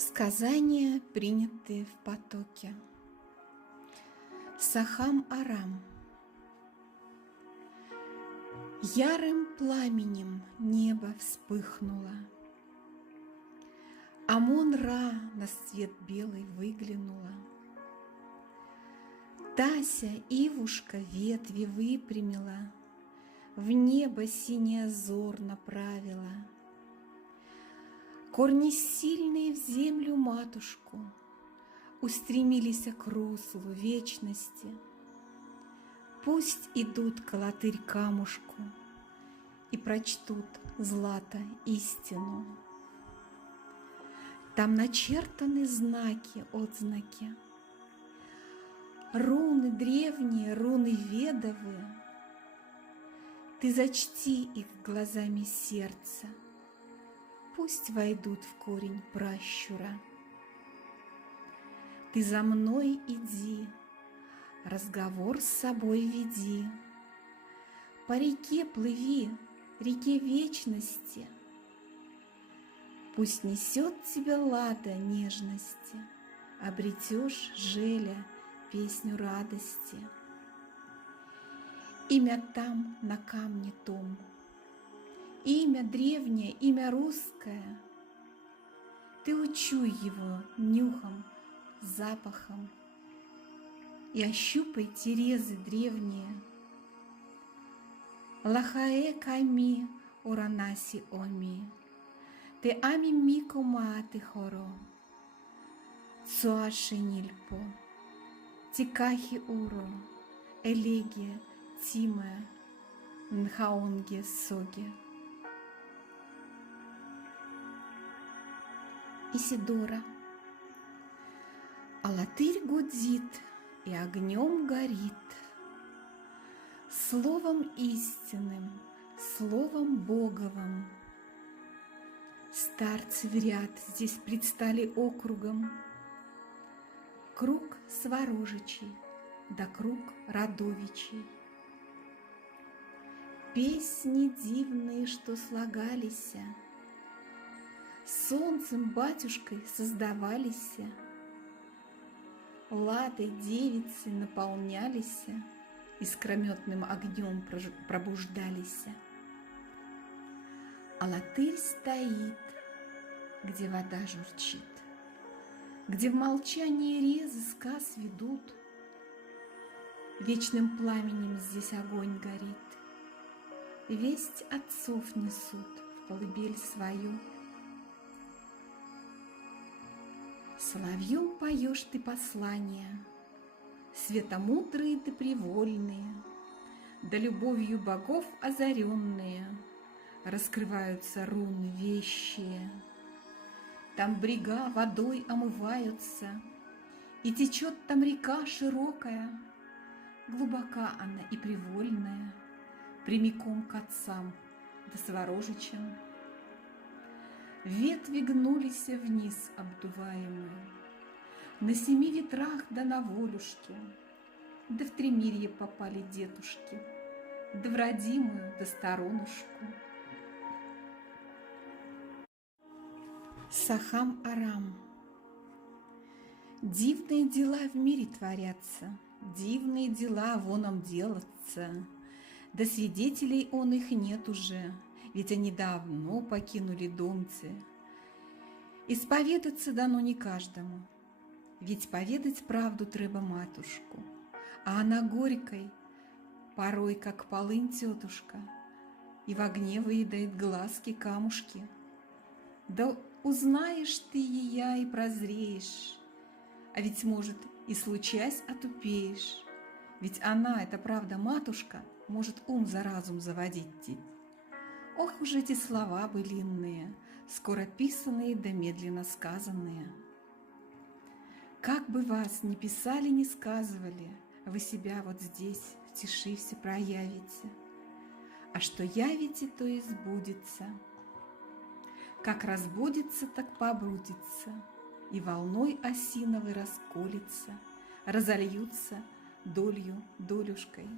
Сказания, принятые в потоке. Сахам Арам. Ярым пламенем небо вспыхнуло, Амон-Ра на свет белый выглянула. Тася, ивушка, ветви выпрямила, В небо синий озор направила. Корни сильные в землю матушку Устремились к руслу вечности. Пусть идут к латырь камушку И прочтут злато истину. Там начертаны знаки, отзнаки, руны древние, руны ведовые. Ты зачти их глазами сердца, Пусть войдут в корень пращура. Ты за мной иди, разговор с собой веди, По реке плыви, реке вечности. Пусть несет тебя лада нежности, Обретешь, желя, песню радости. Имя там на камне том, Имя древнее, имя русское. Ты учуй его нюхом, запахом И ощупай терезы древние. Лахаэ ками уранаси оми, Те ами мико мааты хоро, Цуаши нильпо, Тикахи уро, Элегия тимая, Нхаонге соге. Исидора. А латырь гудит и огнем горит, Словом истинным, словом Боговым. Старцы в ряд здесь предстали округом, Круг Сворожичей да круг Радовичей. Песни дивные, что слагались, Солнцем батюшкой создавались, Ладой девицы наполнялись, Искрометным огнем пробуждались. А латырь стоит, где вода журчит, Где в молчании резы сказ ведут. Вечным пламенем здесь огонь горит, Весть отцов несут в колыбель свою. Соловьем поешь ты послания, Светомудрые ты привольные, Да любовью богов озаренные Раскрываются руны вещие. Там брега водой омываются, И течет там река широкая, Глубока она и привольная, Прямиком к отцам да Сворожичам. Ветви гнулись вниз обдуваемые, На семи ветрах да на волюшке, Да в тремирье попали детушки, Да в родимую да сторонушку. Сахам Арам. Дивные дела в мире творятся, Дивные дела воном делаться, Да свидетелей он их нет уже, Ведь они давно покинули домцы. Исповедаться дано не каждому, Ведь поведать правду треба матушку, А она горькой, порой как полынь тетушка, И в огне выедает глазки камушки. Да узнаешь ты ее и прозреешь, А ведь, может, и случаясь отупеешь, Ведь она, это правда матушка, Может ум за разум заводить. Ох уж эти слова былинные, Скоро писанные да медленно сказанные. Как бы вас ни писали, ни сказывали, Вы себя вот здесь в тиши все проявите, А что явите, то и сбудется. Как разбудится, так побрудится, И волной осиновой расколется, Разольются долью долюшкой.